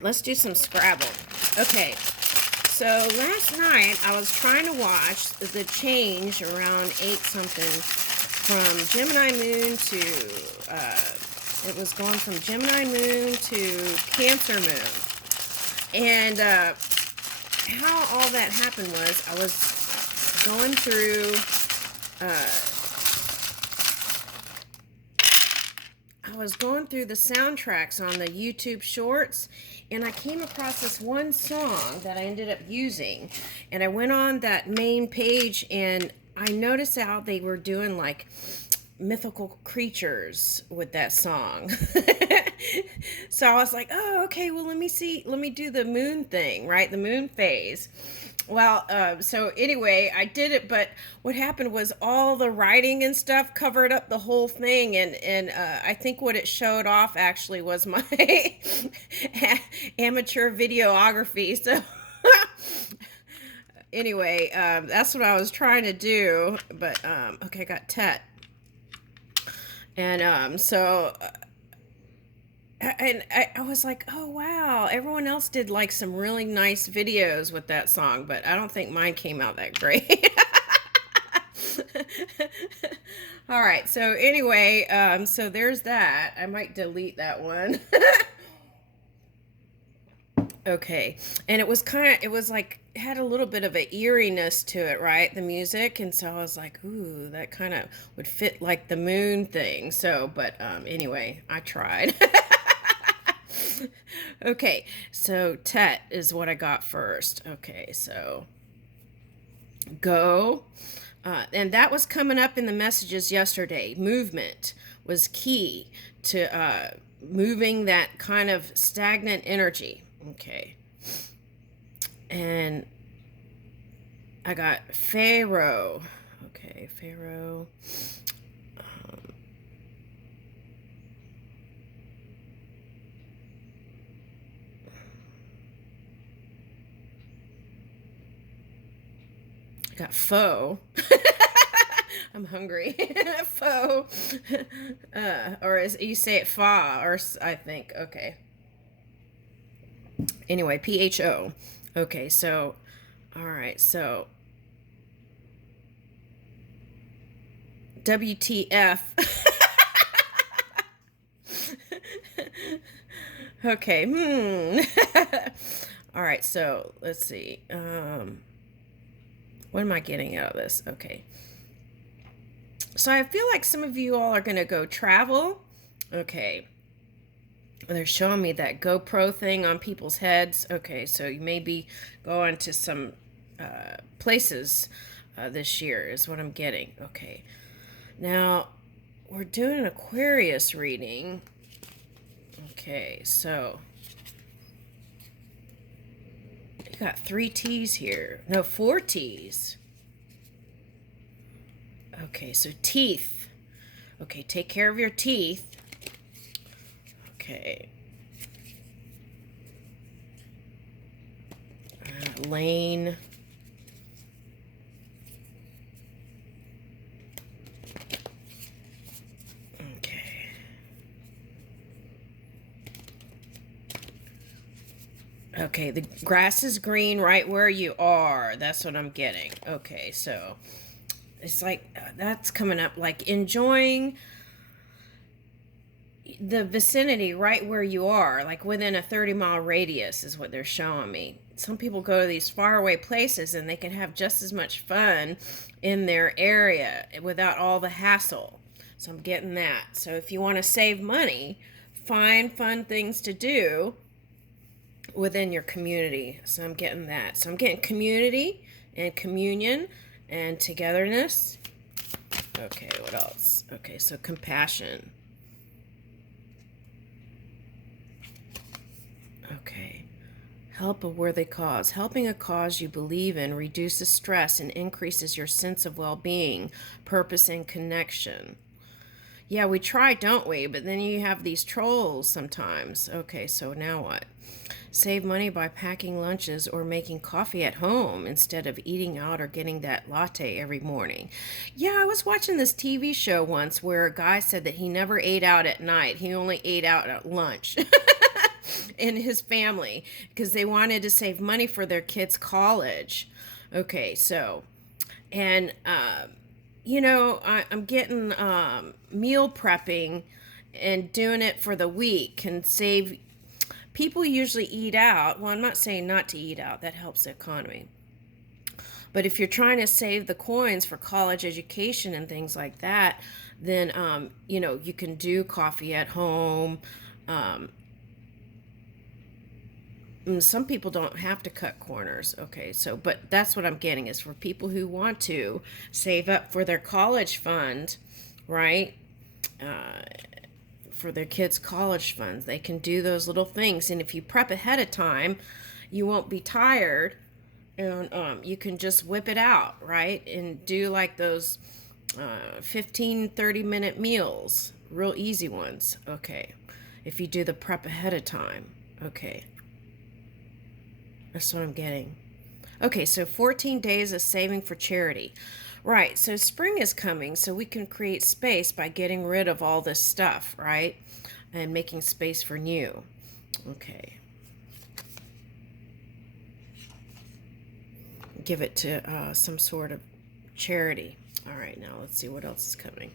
Let's do some Scrabble. Okay, so last night I was trying to watch the change around 8 something from Gemini moon to, it was going from Gemini moon to Cancer moon. And how all that happened was I was going through, the soundtracks on the YouTube shorts, and I came across this one song that I ended up using, and I went on that main page and I noticed how they were doing like mythical creatures with that song. So I was like, oh, okay, well, let me do the moon thing, right? The moon phase. Well, so anyway, I did it, but what happened was all the writing and stuff covered up the whole thing, and I think what it showed off actually was my amateur videography. So anyway, that's what I was trying to do, but okay, I got Tet. And and I was like, oh wow, everyone else did like some really nice videos with that song, but I don't think mine came out that great. All right, so anyway, so there's that. I might delete that one. Okay, and it was like, had a little bit of an eeriness to it, right? The music, and so I was like, ooh, that kind of would fit like the moon thing. So, but anyway, I tried. Okay, so Tet is what I got first. Okay, so go. And that was coming up in the messages yesterday. Movement was key to moving that kind of stagnant energy. Okay. And I got Pharaoh. Okay, Pharaoh. I got foe. I'm hungry. Foe. Or as you say it, fa, or I think. Okay. Anyway, PHO. Okay, so, all right, so WTF. Okay, All right, so let's see. What am I getting out of this? Okay. So I feel like some of you all are going to go travel. Okay. They're showing me that GoPro thing on people's heads. Okay, so you may be going to some places this year is what I'm getting. Okay. Now, we're doing an Aquarius reading. Okay, so you got 3 T's here. No, 4 T's. Okay, so teeth. Okay, take care of your teeth. Okay. Lane. Okay. Okay, the grass is green right where you are. That's what I'm getting. Okay, so it's like that's coming up, like enjoying the vicinity right where you are, like within a 30-mile radius is what they're showing me. Some people go to these faraway places and they can have just as much fun in their area without all the hassle. So I'm getting that. So if you want to save money, find fun things to do within your community. So I'm getting that. So I'm getting community and communion and togetherness. Okay, what else? Okay, so compassion. Okay. Help a worthy cause. Helping a cause you believe in reduces stress and increases your sense of well-being, purpose, and connection. Yeah, we try, don't we? But then you have these trolls sometimes. Okay, so now what? Save money by packing lunches or making coffee at home instead of eating out or getting that latte every morning. Yeah, I was watching this TV show once where a guy said that he never ate out at night. He only ate out at lunch. in his family because they wanted to save money for their kids' college. Okay, so, and, I'm getting meal prepping and doing it for the week can save. People usually eat out. Well, I'm not saying not to eat out, that helps the economy. But if you're trying to save the coins for college education and things like that, then, you can do coffee at home. Some people don't have to cut corners. Okay, so, but that's what I'm getting is for people who want to save up for their college fund, right? For their kids' college funds, they can do those little things. And if you prep ahead of time, you won't be tired. And you can just whip it out, right? And do like those 15, 30-minute meals, real easy ones. Okay, if you do the prep ahead of time. Okay, that's what I'm getting. Okay, so 14 days of saving for charity. Right, so spring is coming, so we can create space by getting rid of all this stuff, right? And making space for new. Okay. Give it to some sort of charity. All right, now let's see what else is coming.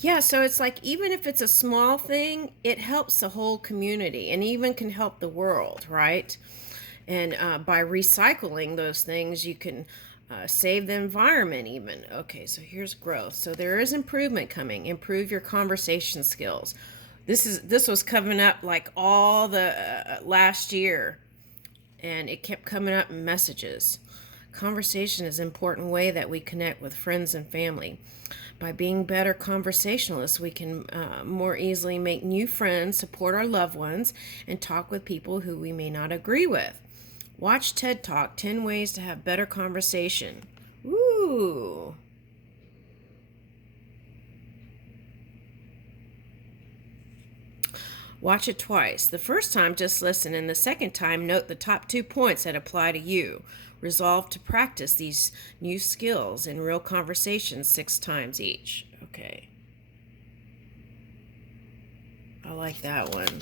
Yeah, so it's like even if it's a small thing, it helps the whole community and even can help the world, right? And by recycling those things, you can save the environment even. Okay, so here's growth. So there is improvement coming. Improve your conversation skills. This was coming up like all the last year, and it kept coming up in messages. Conversation is an important way that we connect with friends and family. By being better conversationalists, we can more easily make new friends, support our loved ones, and talk with people who we may not agree with. Watch TED Talk, 10 Ways to Have Better Conversation. Ooh. Watch it twice. The first time, just listen, and the second time, note the top 2 points that apply to you. Resolve to practice these new skills in real conversations 6 times each. Okay. I like that one.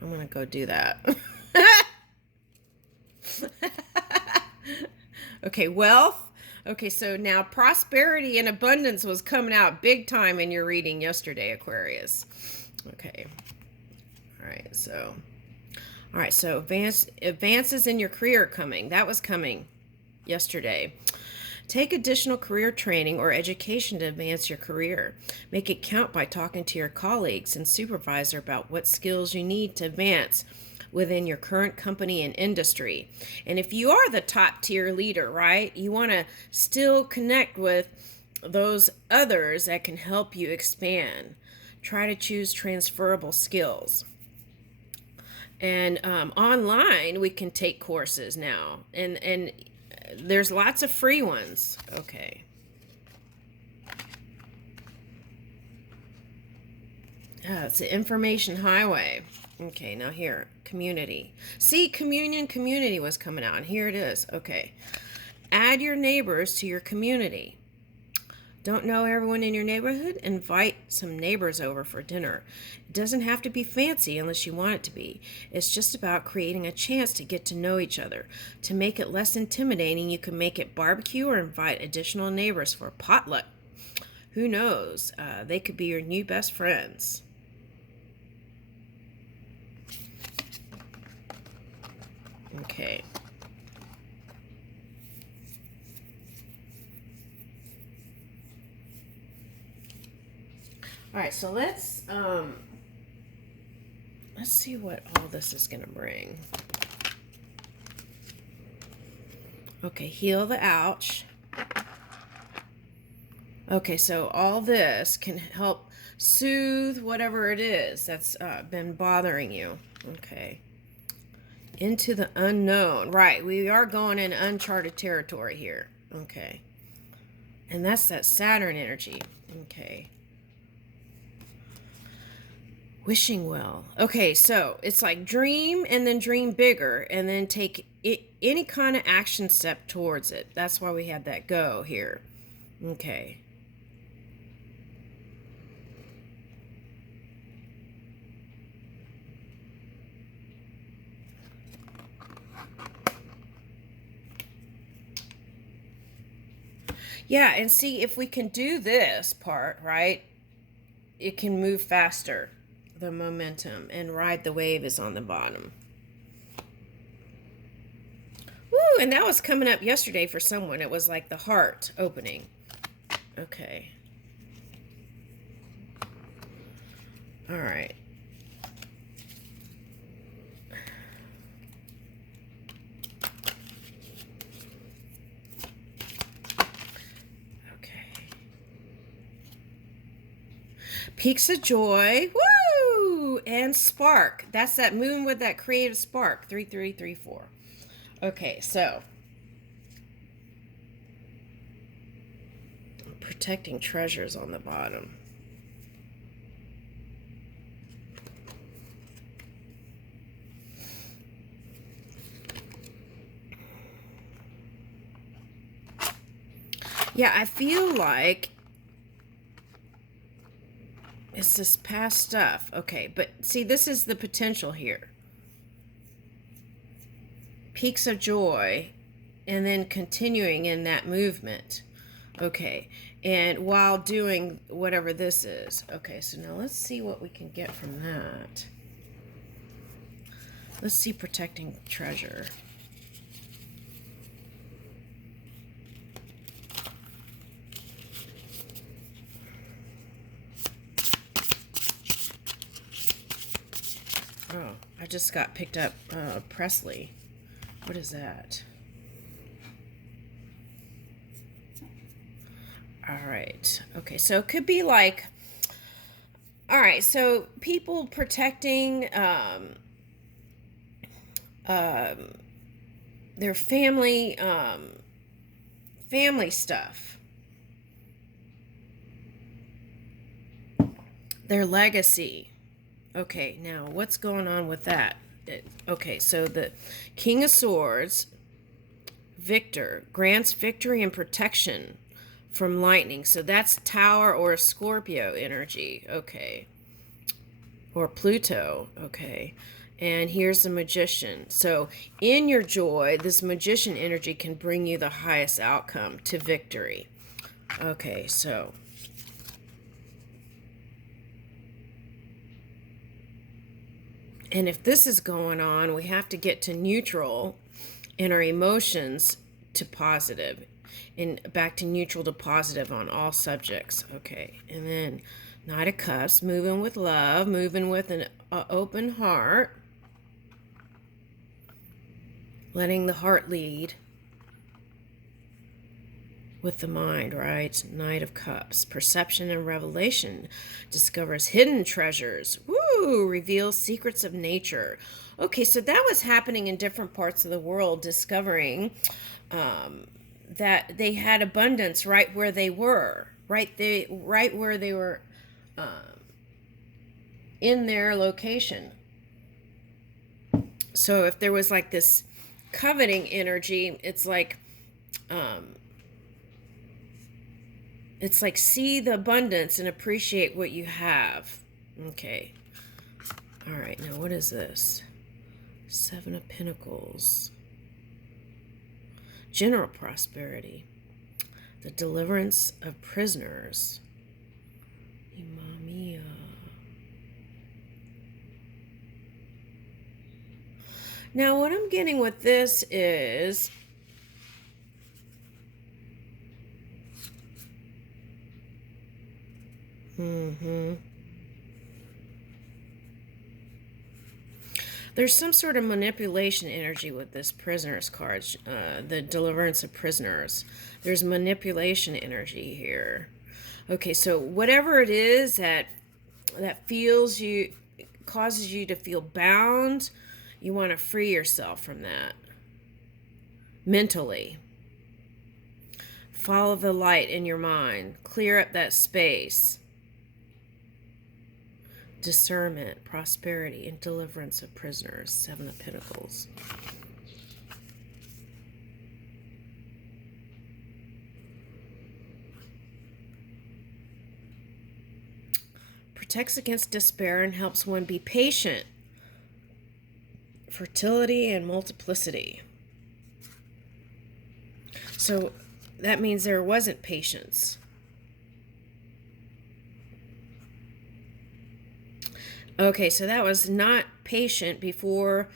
I'm going to go do that. Okay, wealth. Okay, so now prosperity and abundance was coming out big time in your reading yesterday, Aquarius. Okay. All right, so advances in your career coming. That was coming yesterday. Take additional career training or education to advance your career. Make it count by talking to your colleagues and supervisor about what skills you need to advance within your current company and industry. And if you are the top tier leader, right, you want to still connect with those others that can help you expand. Try to choose transferable skills. And online, we can take courses now. And there's lots of free ones. Okay. It's the information highway. Okay, now here, community. See, community was coming out, and here it is. Okay. Add your neighbors to your community. Don't know everyone in your neighborhood? Invite some neighbors over for dinner. It doesn't have to be fancy unless you want it to be. It's just about creating a chance to get to know each other. To make it less intimidating, you can make it barbecue or invite additional neighbors for potluck. Who knows? They could be your new best friends. Okay. All right, so let's see what all this is going to bring. Okay, heal the ouch. Okay, so all this can help soothe whatever it is that's been bothering you. Okay. Into the unknown. Right, we are going in uncharted territory here. Okay. And that's that Saturn energy. Okay. Wishing well. Okay, so it's like dream and then dream bigger and then take any kind of action step towards it. That's why we had that go here. Okay. Yeah, and see, if we can do this part, right, it can move faster. The momentum and ride the wave is on the bottom. Woo, and that was coming up yesterday for someone. It was like the heart opening. Okay. All right. Peaks of joy, woo, and spark. That's that moon with that creative spark, 3334. Okay, so protecting treasures on the bottom. Yeah, I feel like it's this past stuff. Okay, but see, this is the potential here. Peaks of joy, and then continuing in that movement. Okay, and while doing whatever this is. Okay, so now let's see what we can get from that. Let's see protecting treasure. Oh, I just got picked up Presley. What is that? All right. Okay, so it could be like, all right, so people protecting their family stuff, their legacy. Okay, now what's going on with that? Okay, so the King of Swords, Victor, grants victory and protection from lightning. So that's Tower or Scorpio energy. Okay. Or Pluto. Okay. And here's the Magician. So in your joy, this Magician energy can bring you the highest outcome to victory. Okay, so and if this is going on, we have to get to neutral in our emotions to positive, and back to neutral to positive on all subjects. Okay, and then Knight of Cups, moving with love, moving with an open heart, letting the heart lead with the mind, right? Knight of Cups, perception and revelation, discovers hidden treasures, woo, reveals secrets of nature. Okay, so that was happening in different parts of the world, discovering that they had abundance right where they were, right where they were in their location. So if there was like this coveting energy, it's like see the abundance and appreciate what you have. Okay. All right, now what is this? Seven of Pentacles. General prosperity. The deliverance of prisoners. Imamia. Now what I'm getting with this is there's some sort of manipulation energy with this prisoners card, the deliverance of prisoners. There's manipulation energy here. Okay, so whatever it is that feels you, causes you to feel bound, you want to free yourself from that mentally. Follow the light in your mind. Clear up that space. Discernment, prosperity, and deliverance of prisoners. Seven of Pentacles. protects against despair and helps one be patient. Fertility and multiplicity. So that means there wasn't patience. Okay, so that was not patient before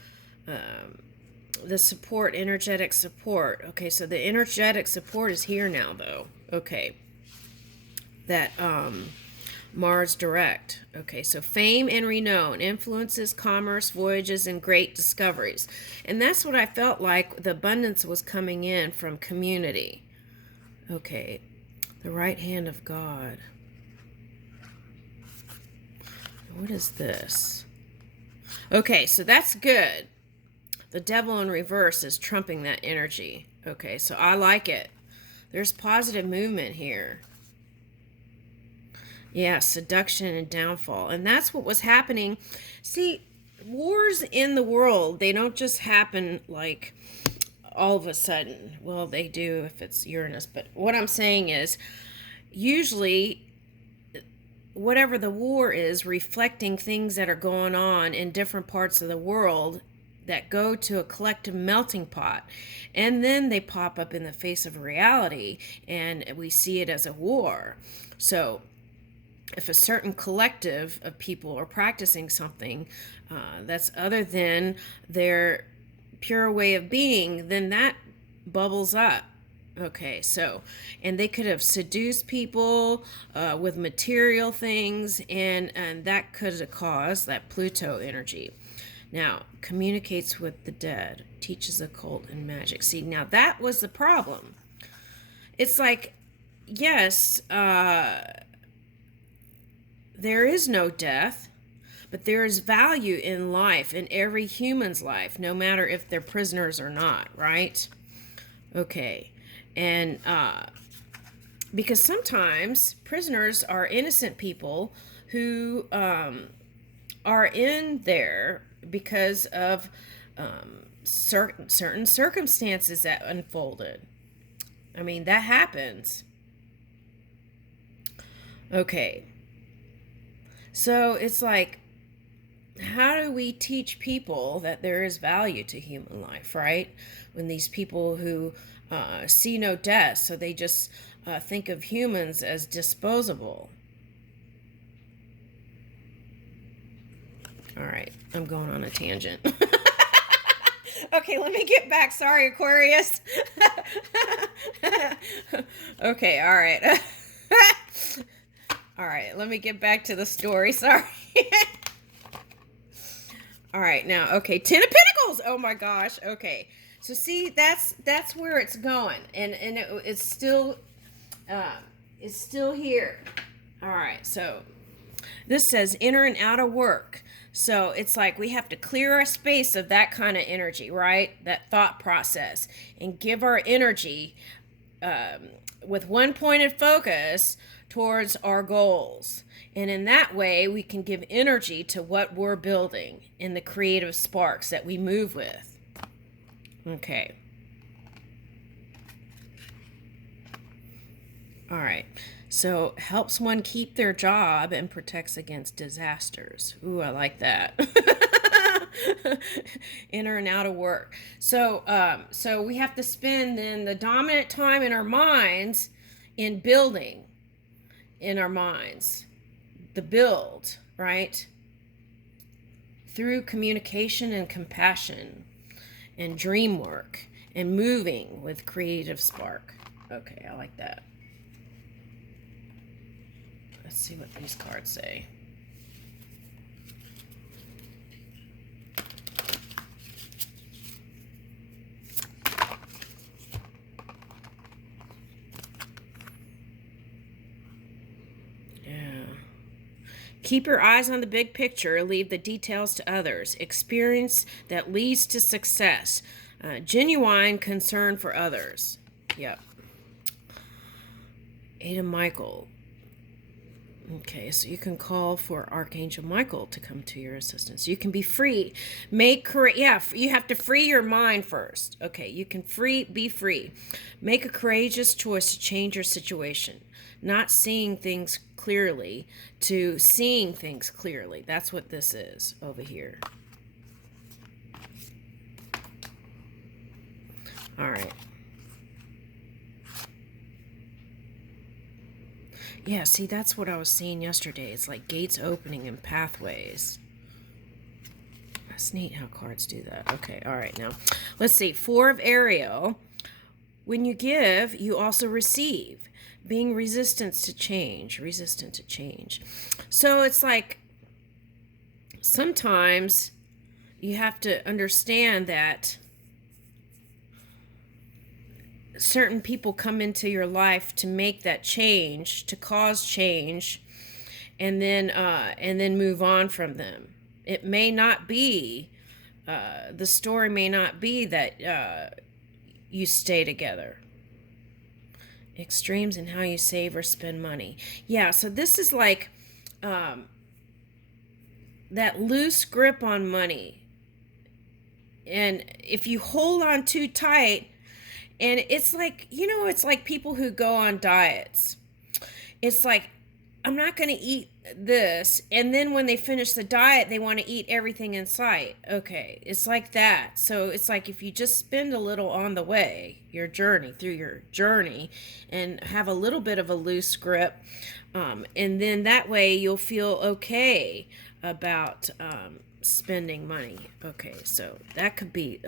the support, energetic support. Okay, so the energetic support is here now, though. Okay, that Mars direct. Okay, so fame and renown, influences, commerce, voyages, and great discoveries. And that's what I felt like the abundance was coming in from community. Okay, the right hand of God. What is this? Okay, so that's good. The devil in reverse is trumping that energy. Okay, so I like it. There's positive movement here. Yeah, seduction and downfall. And that's what was happening. See, wars in the world, they don't just happen like all of a sudden. Well, they do if it's Uranus. But what I'm saying is, usually, whatever the war is, reflecting things that are going on in different parts of the world that go to a collective melting pot. And then they pop up in the face of reality, and we see it as a war. So if a certain collective of people are practicing something that's other than their pure way of being, then that bubbles up. Okay, so, and they could have seduced people with material things, and that could have caused that Pluto energy. Now, communicates with the dead, teaches occult and magic. See, now that was the problem. It's like, yes, there is no death, but there is value in life, in every human's life, no matter if they're prisoners or not, right? Okay, and because sometimes prisoners are innocent people who are in there because of certain circumstances that unfolded. I mean, that happens. Okay. So it's like, how do we teach people that there is value to human life, right? When these people who see no death, so they just think of humans as disposable. All right, I'm going on a tangent. Okay, let me get back. Sorry, Aquarius. Okay, all right. All right, let me get back to the story. Sorry. All right, now, okay, Ten of Pentacles. Oh my gosh. Okay, so see, that's where it's going, and it's still here. All right, so this says inner and outer work. So it's like we have to clear our space of that kind of energy, right? That thought process, and give our energy with one pointed focus towards our goals. And in that way, we can give energy to what we're building in the creative sparks that we move with. Okay. All right. So helps one keep their job and protects against disasters. Ooh, I like that. Inner and outer work. So we have to spend then the dominant time in our minds in building in our minds. The build, right? Through communication and compassion and dream work and moving with creative spark. Okay, I like that. Let's see what these cards say. Keep your eyes on the big picture, leave the details to others. Experience that leads to success. Genuine concern for others. Yep. Ada Michael. Okay, so you can call for Archangel Michael to come to your assistance. You can be free. You have to free your mind first. Okay, you can be free. Make a courageous choice to change your situation. Not seeing things clearly to seeing things clearly. That's what this is over here. All right. Yeah, see, that's what I was seeing yesterday. It's like gates opening and pathways. That's neat how cards do that. Okay, all right, now let's see. 4 of Ariel. When you give, you also receive. Being resistant to change. So it's like sometimes you have to understand that certain people come into your life to make that change, to cause change, and then move on from them. It may not be, the story may not be that you stay together. Extremes in how you save or spend money. Yeah, so this is like that loose grip on money. And if you hold on too tight, and it's like, it's like people who go on diets. It's like, I'm not going to eat this. And then when they finish the diet, they want to eat everything in sight. Okay, it's like that. So it's like if you just spend a little on the way, through your journey, and have a little bit of a loose grip, and then that way you'll feel okay about spending money. Okay, so that could be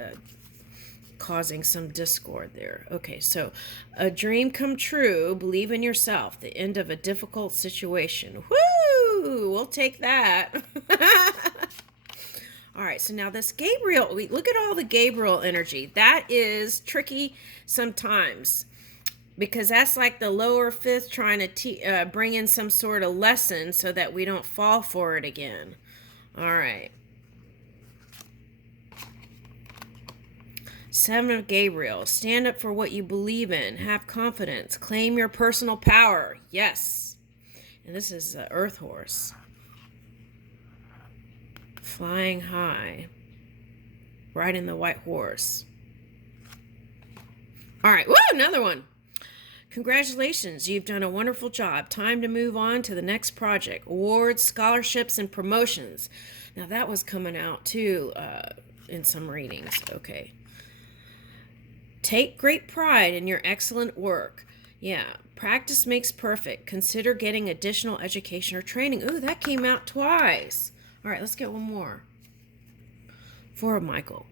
causing some discord there. Okay, so a dream come true, believe in yourself, the end of a difficult situation. Woo! We'll take that. All right, so now this Gabriel, look at all the Gabriel energy. That is tricky sometimes because that's like the lower fifth trying to bring in some sort of lesson so that we don't fall for it again. All right. 7 of Gabriel, stand up for what you believe in, have confidence, claim your personal power. Yes. And this is the Earth Horse. Flying high, riding the white horse. All right, woo, another one. Congratulations, you've done a wonderful job. Time to move on to the next project. Awards, scholarships, and promotions. Now that was coming out too in some readings. Okay. Take great pride in your excellent work. Yeah, practice makes perfect. Consider getting additional education or training. Ooh, that came out twice. All right, let's get one more. 4 of Michael.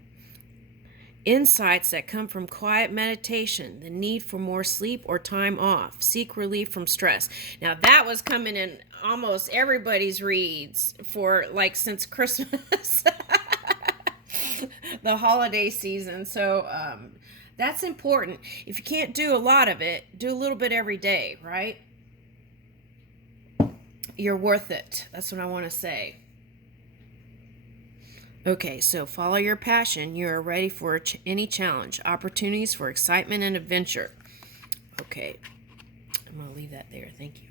Insights that come from quiet meditation, the need for more sleep or time off. Seek relief from stress. Now, that was coming in almost everybody's reads for since Christmas, the holiday season. So, that's important. If you can't do a lot of it, do a little bit every day, right? You're worth it. That's what I want to say. Okay, so follow your passion. You are ready for any challenge. Opportunities for excitement and adventure. Okay, I'm going to leave that there. Thank you.